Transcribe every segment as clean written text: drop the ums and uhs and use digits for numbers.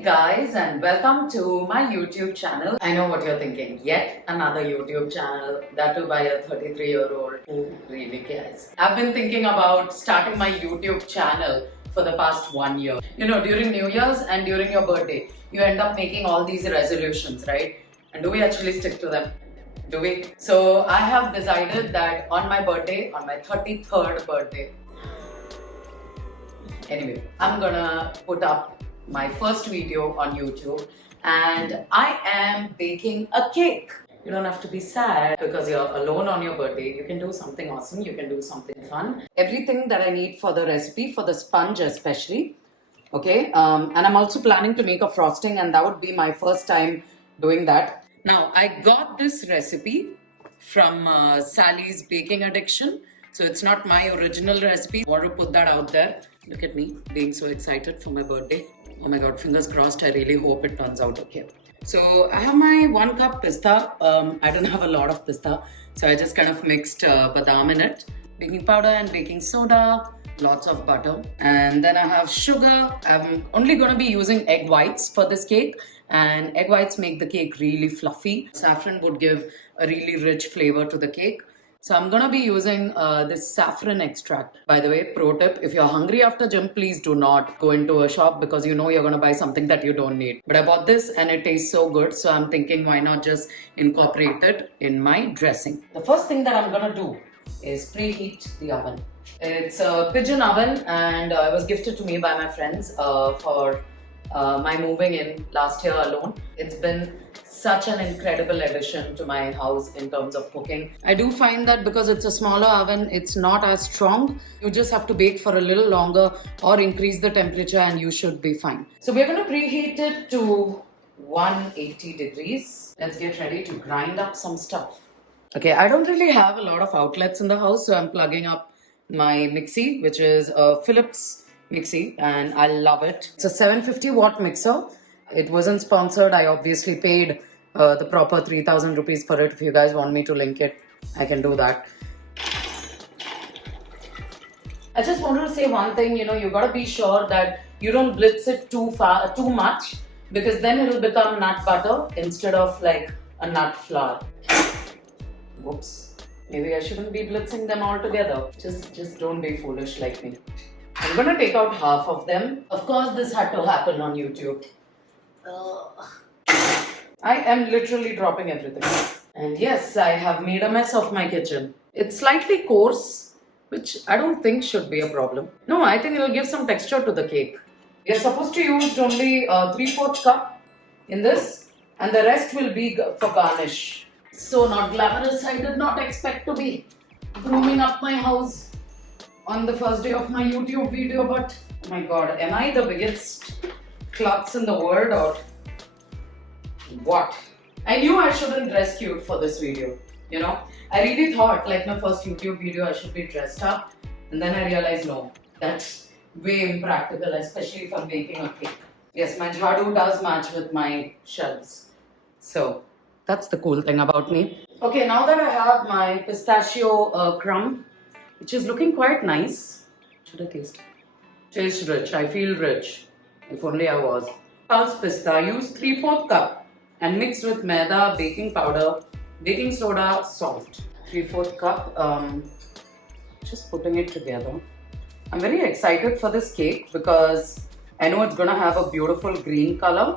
Hey guys, and welcome to my YouTube channel. I know what you're thinking, yet another YouTube channel, that too by a 33-year-old who really cares. I've been thinking about starting my YouTube channel for the past 1 year. You know, during New Year's and during your birthday, you end up making all these resolutions, right? And do we actually stick to them? Do we? So I have decided that on my birthday, on my 33rd birthday, anyway, I'm gonna put up my first video on YouTube and I am baking a cake. You don't have to be sad because you're alone on your birthday. You can do something awesome, you can do something fun. Everything that I need for the recipe, for the sponge especially, okay? And I'm also planning to make a frosting and that would be my first time doing that. Now, I got this recipe from Sally's Baking Addiction. So it's not my original recipe. I want to put that out there. Look at me being so excited for my birthday. Oh my god, fingers crossed. I really hope it turns out okay. So I have my 1 cup pista. I don't have a lot of pista. So I just kind of mixed badam in it. Baking powder and baking soda. Lots of butter. And then I have sugar. I'm only going to be using egg whites for this cake. And egg whites make the cake really fluffy. Saffron would give a really rich flavor to the cake. So I'm going to be using this saffron extract. By the way, pro tip, if you're hungry after gym, please do not go into a shop because you know you're going to buy something that you don't need. But I bought this and it tastes so good. So I'm thinking why not just incorporate it in my dressing. The first thing that I'm going to do is preheat the oven. It's a pigeon oven and it was gifted to me by my friends for my moving in last year alone. It's been such an incredible addition to my house in terms of cooking. I do find that because it's a smaller oven, it's not as strong. You just have to bake for a little longer or increase the temperature and you should be fine. So we're going to preheat it to 180 degrees. Let's get ready to grind up some stuff. Okay, I don't really have a lot of outlets in the house, so I'm plugging up my mixie, which is a Philips mixie, and I love it. It's a 750 watt mixer. It wasn't sponsored. I obviously paid the proper 3,000 rupees for it. If you guys want me to link it, I can do that. I just wanted to say one thing, you gotta be sure that you don't blitz it too much, because then it'll become nut butter instead of like a nut flour. Whoops. Maybe I shouldn't be blitzing them all together. Just don't be foolish like me. I'm gonna take out half of them. Of course, this had to happen on YouTube. I am literally dropping everything. And yes, I have made a mess of my kitchen. It's slightly coarse, which I don't think should be a problem. No, I think it'll give some texture to the cake. We are supposed to use only 3/4 cup in this, and the rest will be for garnish. So not glamorous. I did not expect to be grooming up my house on the first day of my YouTube video, but oh my god, am I the biggest klutz in the world or what? I knew I shouldn't dress cute for this video, I really thought like my first YouTube video I should be dressed up, and then I realized no, that's way impractical, especially if I'm baking a cake. Yes, my jhadu does match with my shelves, so that's the cool thing about me. Okay, now that I have my pistachio crumb, which is looking quite nice. Should I taste it? Tastes rich. I feel rich. If only I was. Pulse pista. Use 3/4 cup and mix with maida, baking powder, baking soda, salt. 3/4 cup. Just putting it together. I'm very excited for this cake because I know it's gonna have a beautiful green color.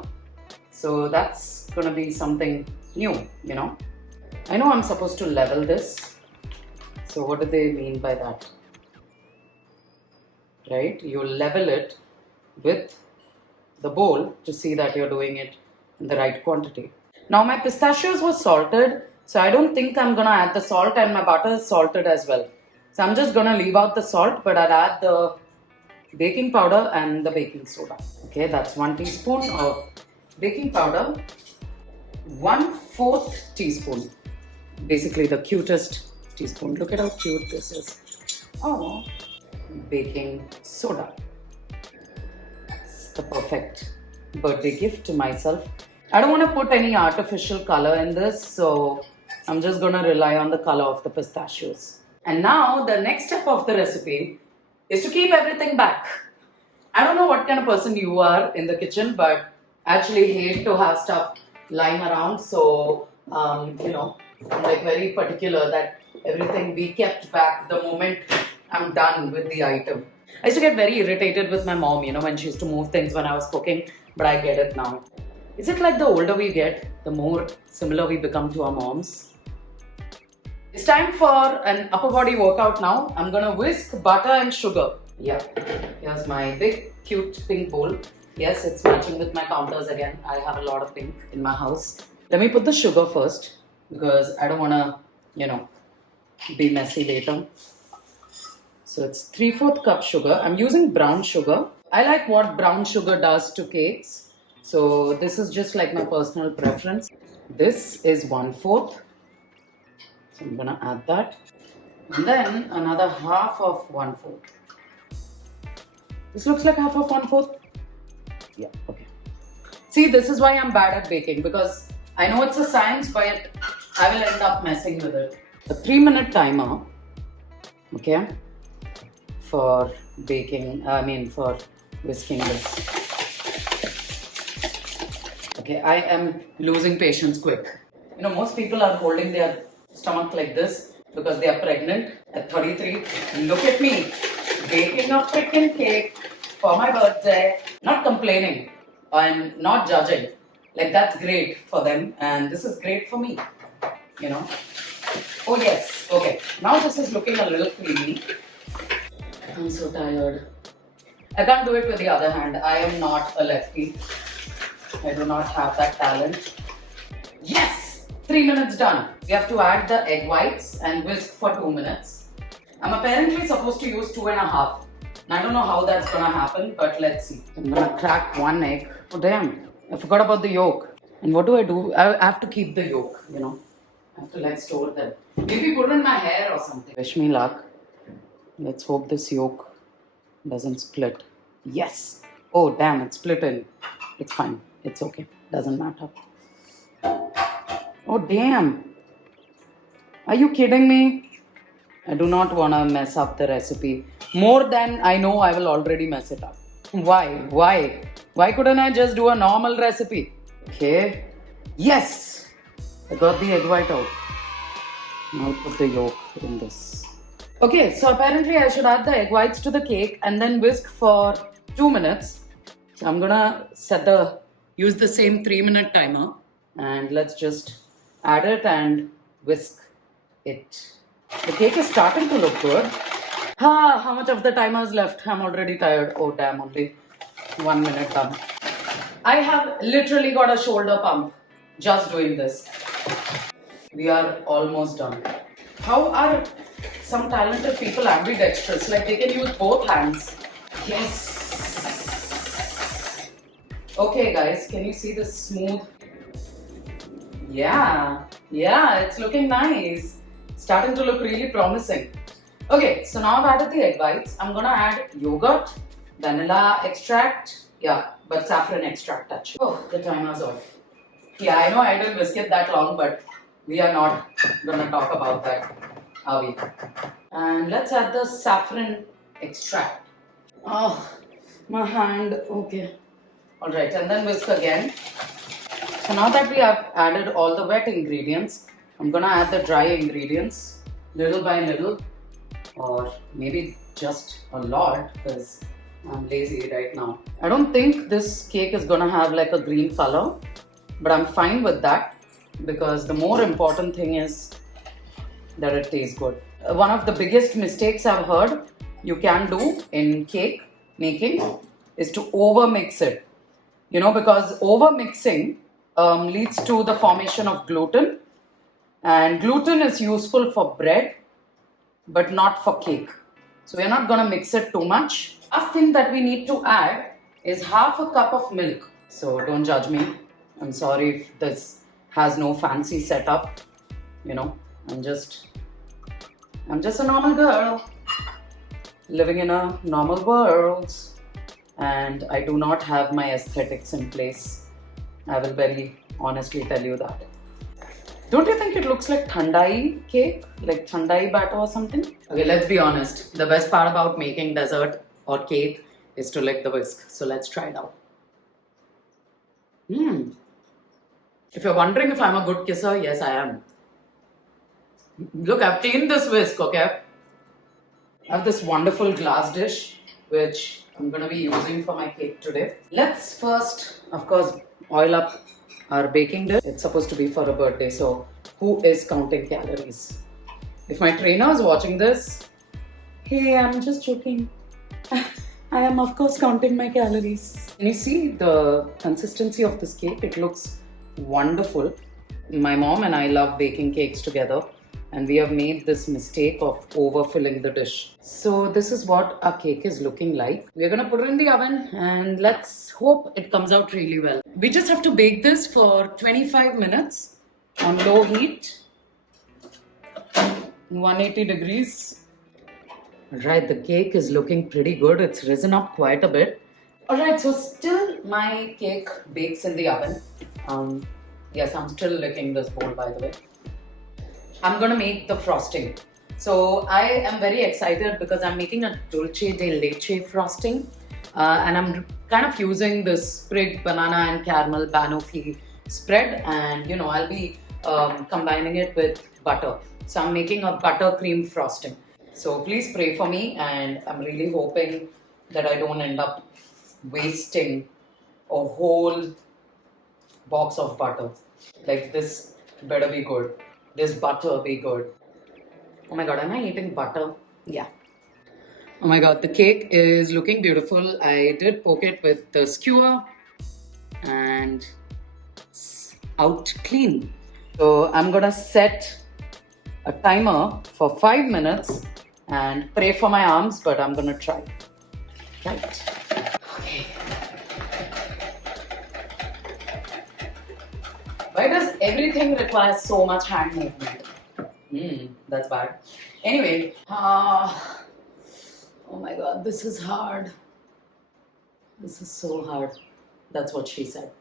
So that's gonna be something new, I know I'm supposed to level this. So what do they mean by that? Right? You level it with the bowl to see that you're doing it in the right quantity. Now my pistachios were salted, so I don't think I'm gonna add the salt, and my butter is salted as well. So I'm just gonna leave out the salt, but I'll add the baking powder and the baking soda. Okay, that's 1 teaspoon of baking powder, 1/4 teaspoon. Basically the cutest teaspoon. Look at how cute this is. Oh, baking soda. It's the perfect birthday gift to myself. I don't want to put any artificial color in this, so I'm just going to rely on the color of the pistachios. And now the next step of the recipe is to keep everything back. I don't know what kind of person you are in the kitchen, but actually hate to have stuff lying around, so I'm like very particular that everything be kept back the moment I'm done with the item. I used to get very irritated with my mom, when she used to move things when I was cooking, but I get it now. Is it like the older we get, the more similar we become to our moms? It's time for an upper body workout now. I'm gonna whisk butter and sugar. Yeah, here's my big cute pink bowl. Yes, it's matching with my counters again. I have a lot of pink in my house. Let me put the sugar first because I don't wanna, be messy later. So it's 3/4 cup sugar. I'm using brown sugar. I like what brown sugar does to cakes. So this is just like my personal preference. This is 1/4. So I'm gonna add that. And then another half of 1/4. This looks like half of 1/4. Yeah, okay. See, this is why I'm bad at baking, because I know it's a science, but I will end up messing with it. A 3-minute timer, okay, for for whisking this. Okay, I am losing patience quick. Most people are holding their stomach like this because they are pregnant at 33. And look at me, baking a freaking cake for my birthday. Not complaining and not judging. Like, that's great for them and this is great for me, Oh yes, okay. Now this is looking a little creamy. I'm so tired. I can't do it with the other hand. I am not a lefty. I do not have that talent. Yes! 3 minutes done. We have to add the egg whites and whisk for 2 minutes. I'm apparently supposed to use 2.5. I don't know how that's gonna happen, but let's see. I'm gonna crack one egg. Oh damn, I forgot about the yolk. And what do? I have to keep the yolk, I have to store them. Maybe put in my hair or something. Wish me luck. Let's hope this yolk doesn't split. Yes! Oh damn, it's split in. It's fine. It's okay. Doesn't matter. Oh damn! Are you kidding me? I do not want to mess up the recipe. More than I know I will already mess it up. Why? Why couldn't I just do a normal recipe? Okay. Yes! I got the egg white out. Now I'll put the yolk in this. Okay, so apparently I should add the egg whites to the cake and then whisk for 2 minutes. So I'm gonna use the same 3-minute timer and let's just add it and whisk it. The cake is starting to look good. How much of the timer is left? I'm already tired. Oh damn, only 1 minute done. I have literally got a shoulder pump just doing this. We are almost done. How are some talented people ambidextrous? Like, they can use both hands. Yes. Okay guys, can you see this smooth? Yeah, it's looking nice. Starting to look really promising. Okay, so now I've added the egg whites. I'm gonna add yogurt, vanilla extract, but saffron extract touch. Oh, the timer's off. Yeah, I know I didn't whisk it that long, but we are not gonna talk about that, are we? And let's add the saffron extract. Oh, my hand, okay. Alright, and then whisk again. So now that we have added all the wet ingredients, I'm gonna add the dry ingredients little by little, or maybe just a lot because I'm lazy right now. I don't think this cake is gonna have like a green color, but I'm fine with that because the more important thing is that it tastes good. One of the biggest mistakes I've heard you can do in cake making is to over mix it. Because over mixing leads to the formation of gluten, and gluten is useful for bread but not for cake. So we're not gonna mix it too much. Last thing that we need to add is half a cup of milk. So don't judge me. I'm sorry if this has no fancy setup. I'm just a normal girl living in a normal world, and I do not have my aesthetics in place. I will very honestly tell you that. Don't you think it looks like thandai cake? Like thandai batter or something? Okay, let's be honest. The best part about making dessert or cake is to lick the whisk. So let's try it out. If you're wondering if I'm a good kisser, yes, I am. Look, I've cleaned this whisk, okay? I have this wonderful glass dish, which I'm going to be using for my cake today. Let's first, of course, oil up our baking dish. It's supposed to be for a birthday, so who is counting calories? If my trainer is watching this, hey, I'm just joking. I am, of course, counting my calories. Can you see the consistency of this cake? It looks wonderful. My mom and I love baking cakes together, and we have made this mistake of overfilling the dish. So this is what our cake is looking like. We're gonna put it in the oven and let's hope it comes out really well. We just have to bake this for 25 minutes on low heat, 180 degrees. Alright, the cake is looking pretty good. It's risen up quite a bit. Alright, so still my cake bakes in the oven. Yes, I'm still licking this bowl, by the way. I'm gonna make the frosting. So I am very excited because I'm making a Dulce De Leche frosting. And I'm kind of using this sprig banana and caramel banoffee spread, and I'll be combining it with butter. So I'm making a buttercream frosting. So please pray for me, and I'm really hoping that I don't end up wasting a whole box of butter. Like, this better be good. This butter be good. Oh my god, am I eating butter? Yeah. Oh my god, the cake is looking beautiful. I did poke it with the skewer and it's out clean. So I'm gonna set a timer for 5 minutes and pray for my arms, but I'm gonna try. Right. Okay. Why does everything require so much hand movement? That's bad. Anyway, oh my god, this is hard. This is so hard. That's what she said.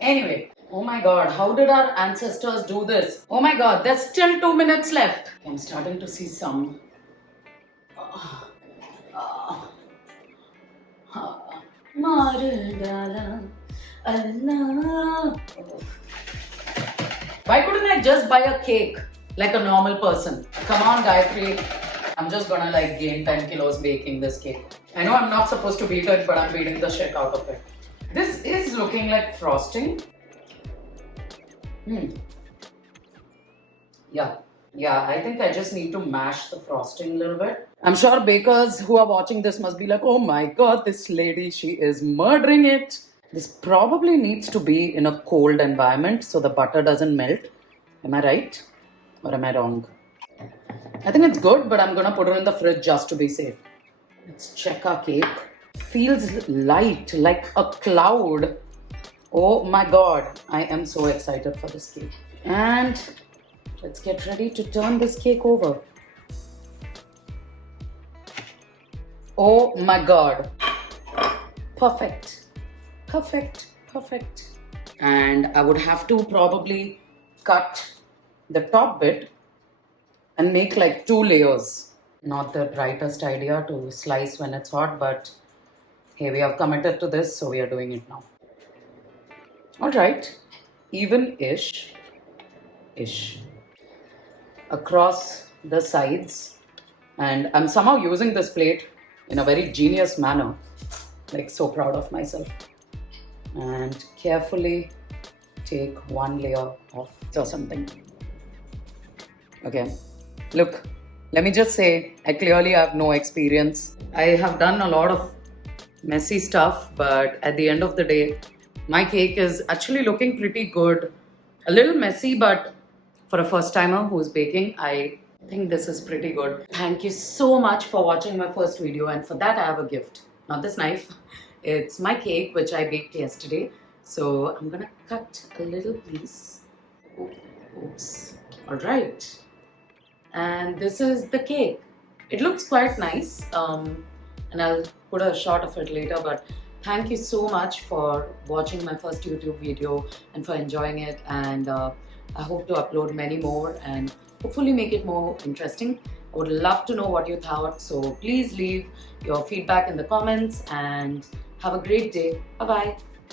Anyway, oh my god, how did our ancestors do this? Oh my god, there's still 2 minutes left. I'm starting to see some. Why couldn't I just buy a cake like a normal person? Come on, Gayatri. I'm just gonna gain 10 kilos baking this cake. I know I'm not supposed to beat it, but I'm beating the shit out of it. This is looking like frosting. Yeah, I think I just need to mash the frosting a little bit. I'm sure bakers who are watching this must be like, oh my god, this lady, she is murdering it. This probably needs to be in a cold environment so the butter doesn't melt. Am I right? Or am I wrong? I think it's good, but I'm gonna put it in the fridge just to be safe. Let's check our cake. Feels light, like a cloud. Oh my god, I am so excited for this cake. And let's get ready to turn this cake over. Oh my god. Perfect. Perfect. Perfect. And I would have to probably cut the top bit and make 2 layers. Not the brightest idea to slice when it's hot, but hey, we have committed to this, so we are doing it now. Alright, even-ish. Across the sides. And I'm somehow using this plate in a very genius manner. So proud of myself. And carefully take 1 layer off or something. Okay, look, let me just say, I clearly have no experience. I have done a lot of messy stuff, but at the end of the day, my cake is actually looking pretty good. A little messy, but for a first timer who's baking, I think this is pretty good. Thank you so much for watching my first video, and for that I have a gift. Not this knife. It's my cake which I baked yesterday. So I'm gonna cut a little piece. Oops. Alright. And this is the cake. It looks quite nice. And I'll put a shot of it later, but thank you so much for watching my first YouTube video and for enjoying it, and I hope to upload many more and hopefully make it more interesting. I would love to know what you thought, so please leave your feedback in the comments and have a great day. Bye bye.